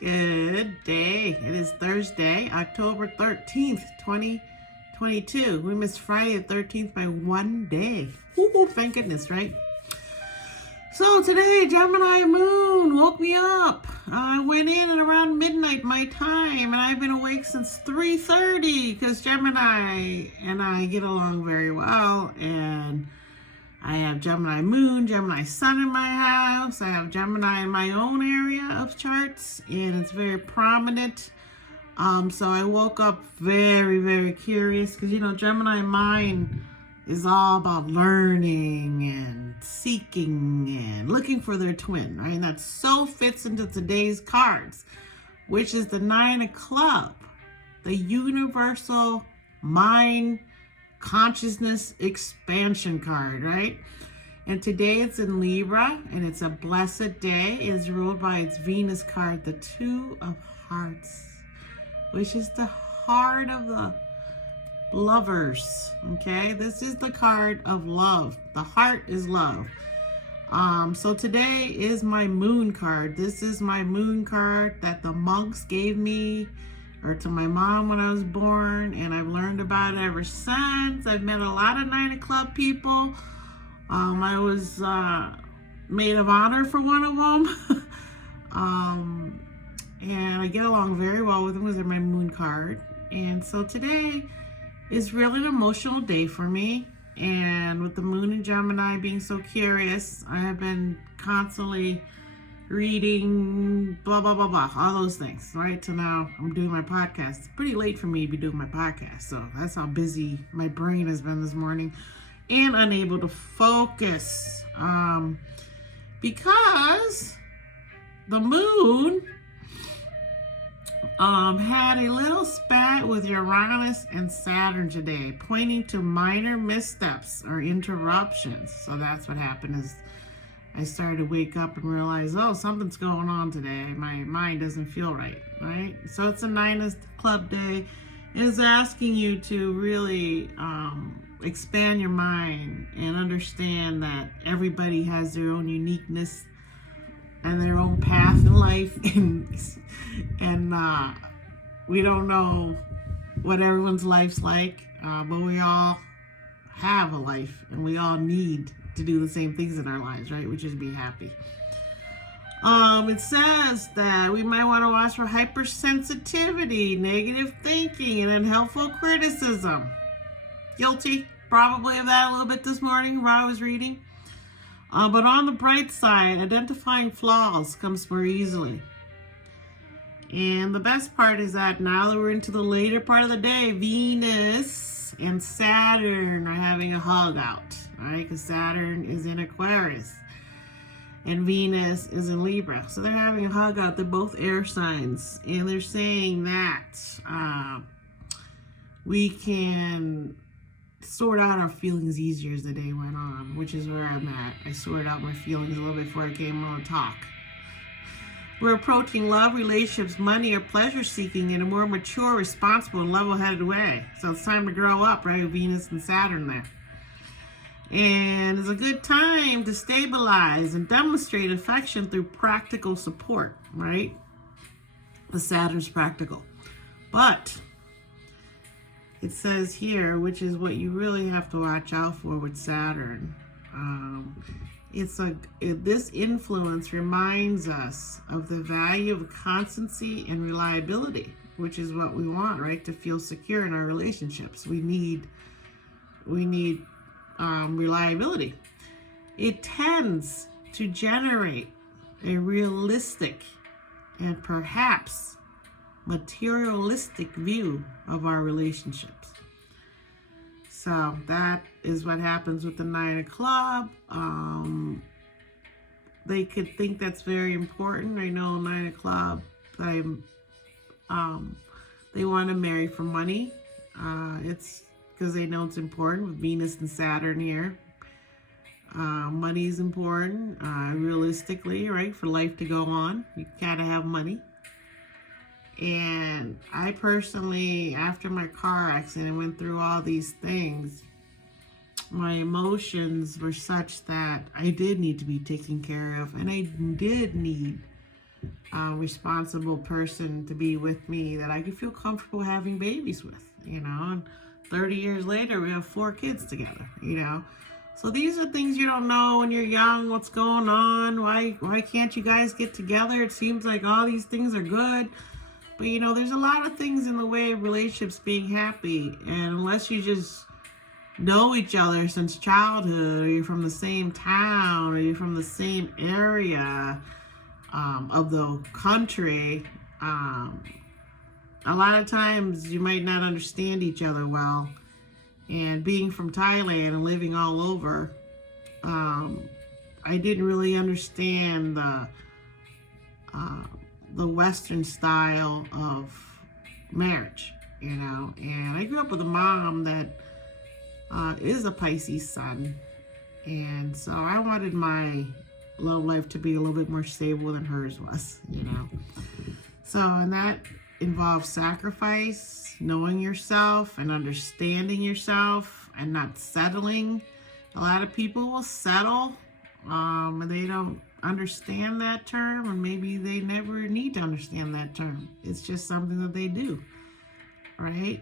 Good day. It is Thursday, October 13th, 2022. We missed Friday the 13th by one day. Woo-hoo, thank goodness, right? So today, Gemini moon woke me up. I went in at around midnight my time, and I've been awake since 3:30 because Gemini and I get along very well, and I have Gemini moon, Gemini sun in my house. I have Gemini in my own area of charts, and it's very prominent. So I woke up very, very curious because, Gemini mind is all about learning and seeking and looking for their twin, right? And that so fits into today's cards, which is the Nine of Clubs, the universal mind consciousness expansion card, right? And today it's in Libra, and it's a blessed day. It is ruled by its Venus card, the Two of Hearts, which is the heart of the lovers. Okay, this is the card of love. The heart is love. So today is my moon card. This is my moon card that the monks gave me, or to my mom when I was born, and I've learned about it ever since. I've met a lot of Nine of Clubs people. I was maid of honor for one of them. And I get along very well with them because they're my moon card. And so today is really an emotional day for me. And with the moon in Gemini being so curious, I have been constantly reading, blah, blah, blah, blah, all those things, right? So now I'm doing my podcast. It's pretty late for me to be doing my podcast. So that's how busy my brain has been this morning and unable to focus. Because the moon had a little spat with Uranus and Saturn today, pointing to minor missteps or interruptions. So that's what happened is I started to wake up and realize, oh, something's going on today. My mind doesn't feel right, right? So it's a Nine of Clubs day. It is asking you to really expand your mind and understand that everybody has their own uniqueness and their own path in life, and we don't know what everyone's life's like, but we all have a life, and we all need to do the same things in our lives, right? Which is be happy. It says that we might want to watch for hypersensitivity, negative thinking, and unhelpful criticism. Guilty, probably, of that a little bit this morning while I was reading. But on the bright side, identifying flaws comes more easily. And the best part is that now that we're into the later part of the day, Venus and Saturn are having a hug out, right? Because Saturn is in Aquarius and Venus is in Libra. So they're having a hug out. They're both air signs. And they're saying that we can sort out our feelings easier as the day went on, which is where I'm at. I sorted out my feelings a little bit before I came on to talk. We're approaching love, relationships, money, or pleasure seeking in a more mature, responsible, and level-headed way. So it's time to grow up, right? Venus and Saturn there. And it's a good time to stabilize and demonstrate affection through practical support, right? The Saturn's practical. But it says here, which is what you really have to watch out for with Saturn. This influence reminds us of the value of constancy and reliability, which is what we want, right? To feel secure in our relationships, we need reliability. It tends to generate a realistic and perhaps materialistic view of our relationships. So that is what happens with the Nine of Clubs. They could think that's very important. I know Nine of Clubs, they want to marry for money. It's because they know it's important with Venus and Saturn here. Money is important, realistically, right? For life to go on, you gotta have money. And I personally, after my car accident, went through all these things. My emotions were such that I did need to be taken care of, and I did need responsible person to be with me that I could feel comfortable having babies with, and 30 years later we have 4 kids together. So these are things you don't know when you're young. What's going on? Why can't you guys get together? It seems like all these things are good, but there's a lot of things in the way of relationships being happy, and unless you just know each other since childhood, or you're from the same town, or you're from the same area of the country, a lot of times you might not understand each other well. And being from Thailand and living all over, I didn't really understand the Western style of marriage, And I grew up with a mom that is a Pisces sun, and so I wanted my love life to be a little bit more stable than hers was, So, and that involves sacrifice, knowing yourself and understanding yourself and not settling. A lot of people will settle, and they don't understand that term, and maybe they never need to understand that term. It's just something that they do, right?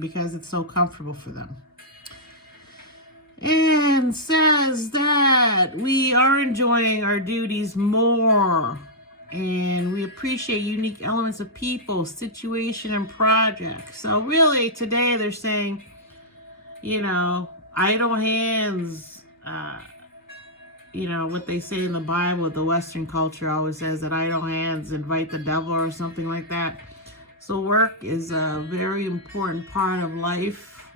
Because it's so comfortable for them. And says that we are enjoying our duties more, and we appreciate unique elements of people, situation, and projects. So really today they're saying, idle hands, what they say in the Bible, the Western culture always says that idle hands invite the devil or something like that. So work is a very important part of life.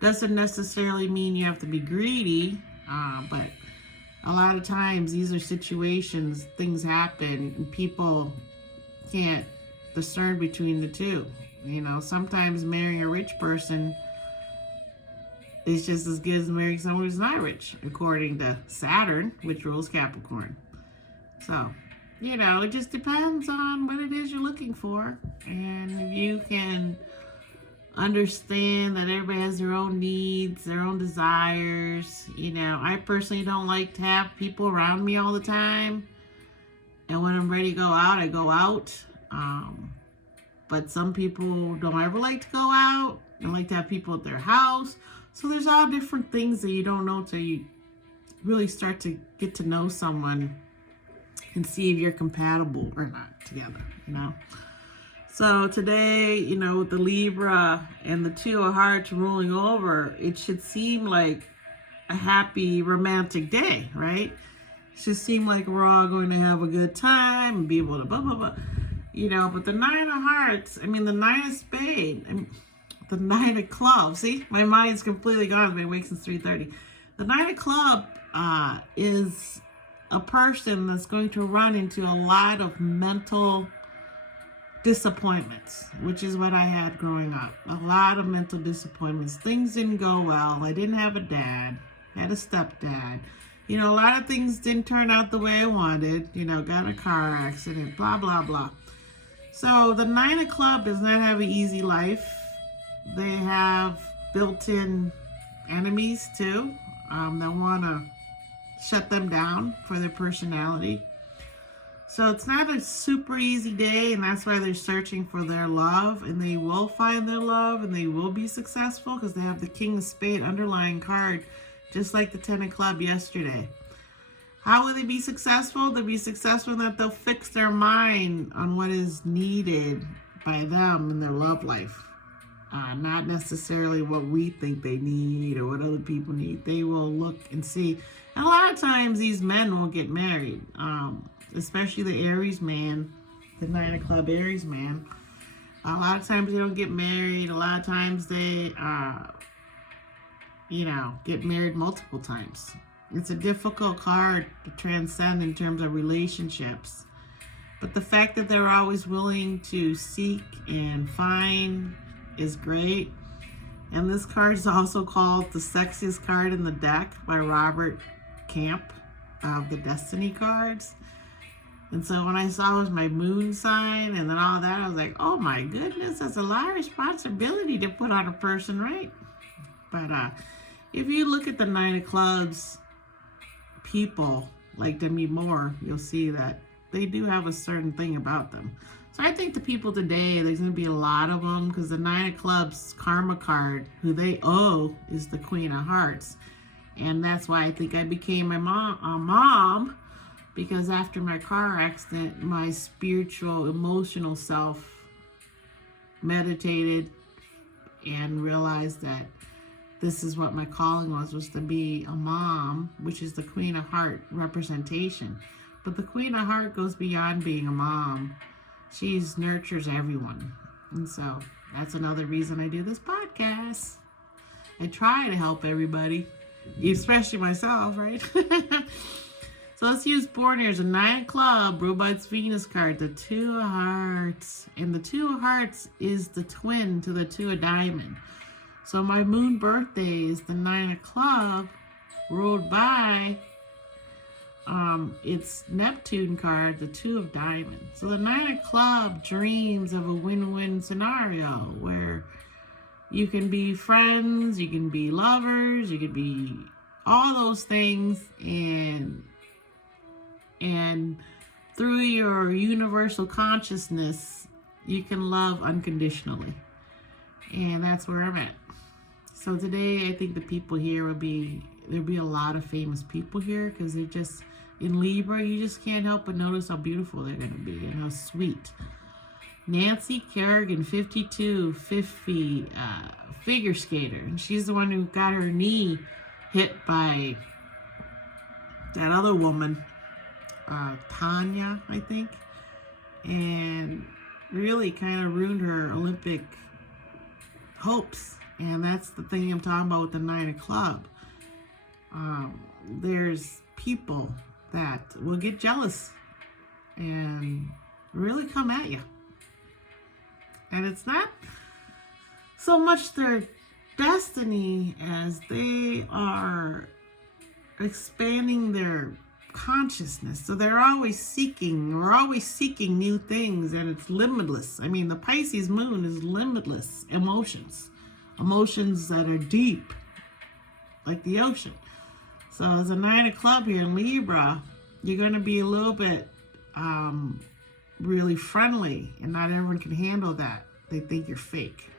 Doesn't necessarily mean you have to be greedy, but a lot of times these are situations, things happen, and people can't discern between the two. Sometimes marrying a rich person is just as good as marrying someone who's not rich, according to Saturn, which rules Capricorn. So, it just depends on what it is you're looking for. And if you can understand that everybody has their own needs, their own desires. I personally don't like to have people around me all the time. And when I'm ready to go out, I go out. But some people don't ever like to go out. They like to have people at their house. So there's all different things that you don't know till you really start to get to know someone and see if you're compatible or not together, So today, with the Libra and the 2 of Hearts rolling over, it should seem like a happy romantic day, right? It should seem like we're all going to have a good time and be able to blah, blah, blah. But the 9 of Hearts, the 9 of Spades, the 9 of Clubs, see? My mind's completely gone. I've been awake since 3:30. The 9 of Clubs is a person that's going to run into a lot of mental disappointments, which is what I had growing up. A lot of mental disappointments. Things didn't go well. I didn't have a dad. I had a stepdad. A lot of things didn't turn out the way I wanted. Got in a car accident, blah, blah, blah. So the 9 of Clubs does not have an easy life. They have built-in enemies too, that want to shut them down for their personality. So it's not a super easy day, and that's why they're searching for their love, and they will find their love, and they will be successful because they have the King of Spades underlying card, just like the 10 of Clubs yesterday. How will they be successful? They'll be successful in that they'll fix their mind on what is needed by them in their love life. Not necessarily what we think they need or what other people need. They will look and see. And a lot of times these men will get married. Especially the Aries man, the 9 of Clubs Aries man. A lot of times they don't get married. A lot of times they, get married multiple times. It's a difficult card to transcend in terms of relationships. But the fact that they're always willing to seek and find is great. And this card is also called the sexiest card in the deck by Robert Camp of the Destiny cards. And so when I saw it was my moon sign and then all that, I was like, oh my goodness, that's a lot of responsibility to put on a person, right? But if you look at the 9 of Clubs, people like Demi Moore, you'll see that they do have a certain thing about them. So I think the people today, there's going to be a lot of them, because the Nine of Clubs karma card, who they owe, is the Queen of Hearts. And that's why I think I became a mom, because after my car accident, my spiritual, emotional self meditated and realized that this is what my calling was to be a mom, which is the Queen of Heart representation. But the Queen of Heart goes beyond being a mom. She nurtures everyone. And so that's another reason I do this podcast. I try to help everybody, especially myself, right? So let's use born years. A 9 club, ruled by its Venus card, the 2 of Hearts. And the 2 of Hearts is the twin to the 2 of Diamond. So my moon birthday is the 9 of club, ruled by its Neptune card, the 2 of Diamond. So the 9 of club dreams of a win-win scenario where you can be friends, you can be lovers, you can be all those things, and through your universal consciousness, you can love unconditionally. And that's where I'm at. So today, I think the people here there'll be a lot of famous people here, because they're just, in Libra, you just can't help but notice how beautiful they're going to be and how sweet. Nancy Kerrigan, 52, 50, figure skater. And she's the one who got her knee hit by that other woman, Tanya, I think, and really kind of ruined her Olympic hopes. And that's the thing I'm talking about with the 9 of club. There's people that will get jealous and really come at you. And it's not so much their destiny as they are expanding their consciousness. So they're always seeking new things, and it's limitless. I mean, the Pisces moon is limitless emotions that are deep, like the ocean. So as a 9 of club here in Libra, you're going to be a little bit really friendly, and not everyone can handle that. They think you're fake.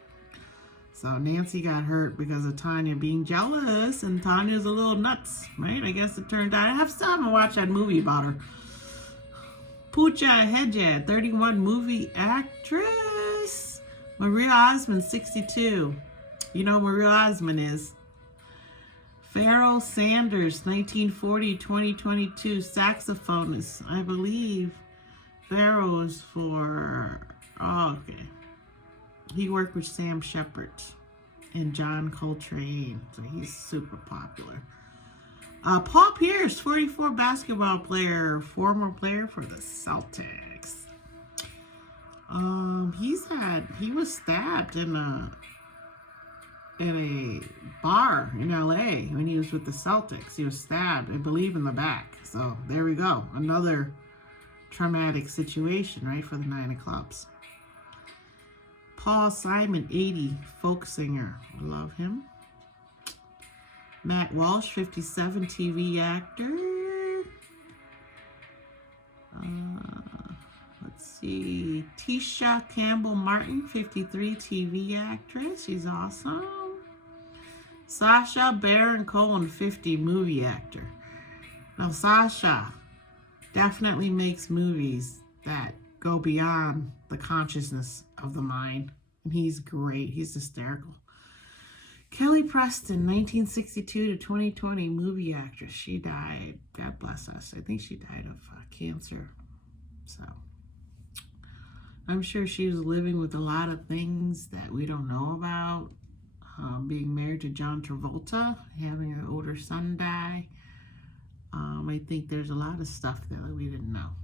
So Nancy got hurt because of Tanya being jealous, and Tanya's a little nuts, right? I guess it turned out. I have to watch that movie about her. Pooja Hedjed, 31, movie actress. Maria Osmond, 62. You know who Maria Osmond is. Pharoah Sanders, 1940-2022, saxophonist. I believe Pharoah is for, okay. He worked with Sam Shepard and John Coltrane, so he's super popular. Paul Pierce, 44, basketball player, former player for the Celtics. He was stabbed in a bar in LA when he was with the Celtics. He was stabbed, I believe, in the back. So there we go. Another traumatic situation, right, for the 9 of clubs. Paul Simon, 80, folk singer. Love him. Matt Walsh, 57, TV actor. Let's see. Tisha Campbell Martin, 53, TV actress. She's awesome. Sacha Baron Cohen, 50, movie actor. Now, Sacha definitely makes movies that go beyond the consciousness of the mind. And he's great. He's hysterical. Kelly Preston, 1962 to 2020, movie actress. She died. God bless us. I think she died of cancer. So I'm sure she was living with a lot of things that we don't know about. Being married to John Travolta, having her older son die. I think there's a lot of stuff there that we didn't know.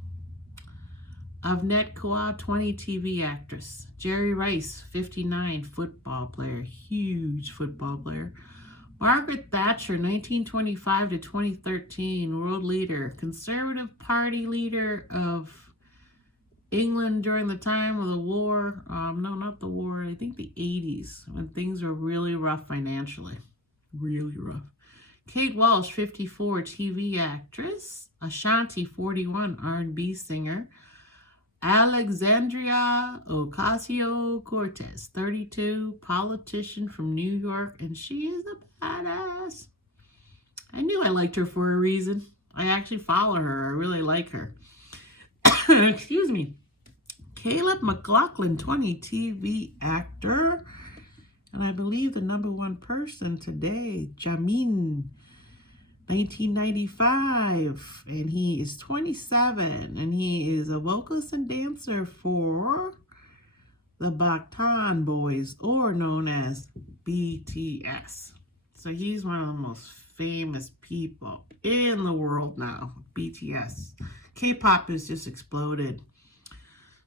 Avnet Kaur, 20, TV actress. Jerry Rice, 59, football player, huge football player. Margaret Thatcher, 1925 to 2013, world leader, Conservative Party leader of England during the time of the war. No, not the war. I think the 80s, when things were really rough financially. Really rough. Kate Walsh, 54, TV actress. Ashanti, 41, R&B singer. Alexandria Ocasio-Cortez, 32, politician from New York, and she is a badass. I knew I liked her for a reason. I actually follow her. I really like her. Excuse me. Caleb McLaughlin, 20, TV actor. And I believe the number one person today, Jamin, 1995. And he is 27. And he is a vocalist and dancer for the Bangtan Boys, or known as BTS. So he's one of the most famous people in the world now, BTS. K-pop has just exploded.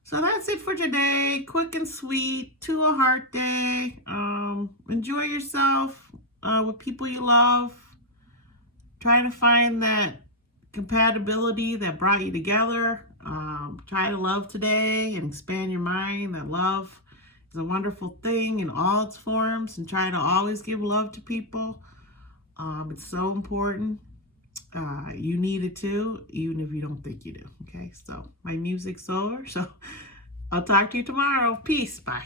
So that's it for today. Quick and sweet, to a heart day. Enjoy yourself with people you love. Try to find that compatibility that brought you together. Try to love today and expand your mind. That love is a wonderful thing in all its forms, and try to always give love to people. It's so important. You need it too, even if you don't think you do. Okay, so my music's over. So I'll talk to you tomorrow. Peace. Bye.